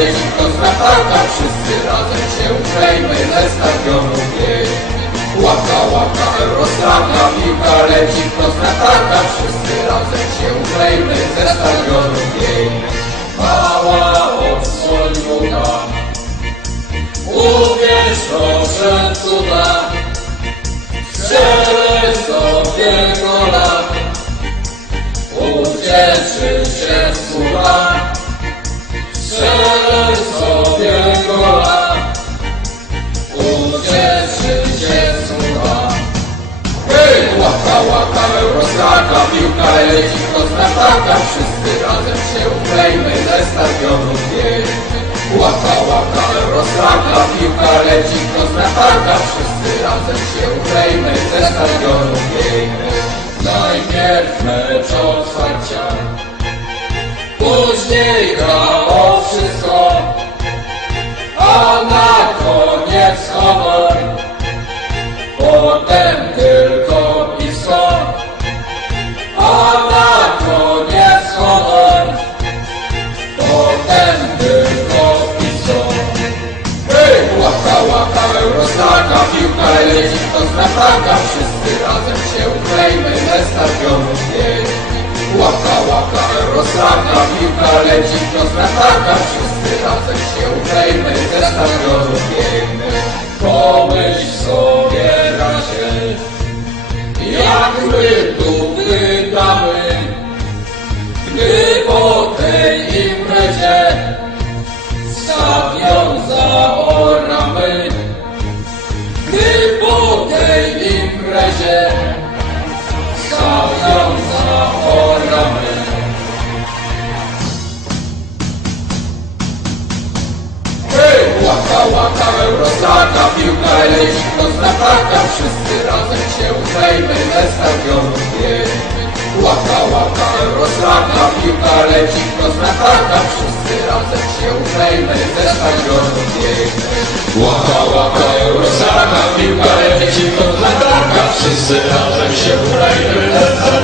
leci, kontratarka, wszyscy razem się uklejmy ze stadionu bieg. Łapka, łapka, Eurostrawka, piłka leci, kontratarka, wszyscy razem się uklejmy ze stadionu bieg. Mała odsłoniuta, uwierz proszę cuda, strzelę sobie gola, ucieszy się słucha, strzelę sobie gola, ucieszy się słucha. Hej, łapka, łapka, Eurostrawka, piłka leci, kontratarka, wszyscy razem się uklejmy ze stadionu bieg. Łapka, łapka, Eurostrawka, piłka leci, kontratarka, wszyscy razem się uklejmy ze stadionu bieg. Najpierw mecz otwarcia, później gra o wszystko, a na koniec honor, potem tylko pisko, a na koniec honor, potem tylko pisko. Hej, łapka, łapka, Eurostrawka, piłka leci, kontratarka, wszyscy razem się uklejmy ze stadionu bieg. Łapka, łapka, Eurostrawka, piłka leci, kontratarka, wszyscy razem się uklejmy ze stadionu bieg. Pomyśl sobie razie, jak my tu wydamy, gdy po tej imprezie stadion zaoramy. Gdy po tej imprezie stadion zaoramy. Hej, łapka, łapka, Eurostrawka, piłka leci, kontratarka, wszyscy razem się uklejmy ze stadionu bieg. Łapka, łapka, Eurostrawka, piłka leci, kontratarka, wszyscy razem się uklejmy ze stadionu bieg. Łapka, łapka, Eurostrawka, piłka leci, kontratarka, wszyscy razem się uklejmy ze stadionu bieg.